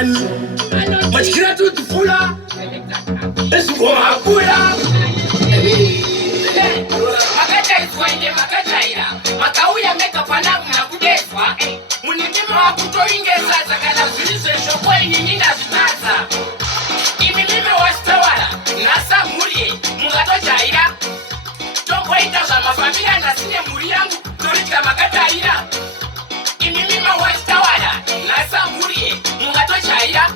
mani machikira tu kupullah zvingoma kupullah makataizwainde makataira makauya mega pana munakudezwa munindima wakutoingesa kana zviri zvezvoko inini ndazvinaza imi mime wachitawara nhasa mhuri mungatojaira tomboita zvamafambira ndasine mhuri yangu toritya makataira imi mime wachitawara nhasa mhuri mungatojaira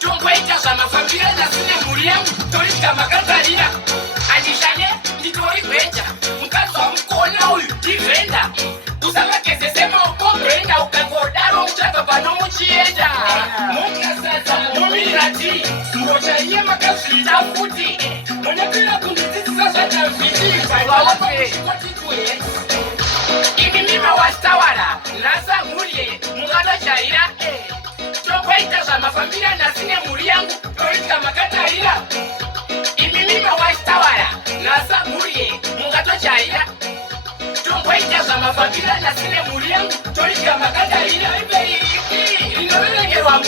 tomboita zvamafambira ndasine mhuri yangu toritya makatarira andishane nditori gwenja mukazwa mukona uyu ndivhenda usavagezese maoko brenda ukangodaro uchabva pano muchienda mokasadza momirati zuro chaiye makazviita futi munepera kundidzidzisa zvadhavhidhivawaoikotitu imi mime wachitawara nhasa mhuri mungatojaira tomboita zvamafambira ndasine mhuri yangu toritya makatarira imi mime wachitawara nhasa mhuri mungatojaira tomboita zvamafambira ndasine mhuri yangu toritya makatarira rinoverengerwa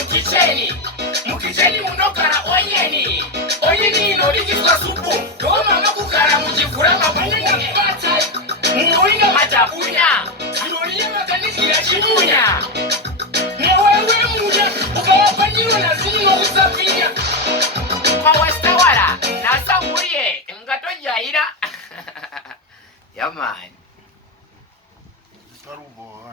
mukicheni munogara onyeni inodikiswa supu ndomanga kugara muchivhura mabhanyenga kubata munoinga madhabunya zvinoriye makanigira chimunya newewe munya ukavapanyiro nazinonokusapinya mawachitawara nhasa mhuri mungatojaira yamani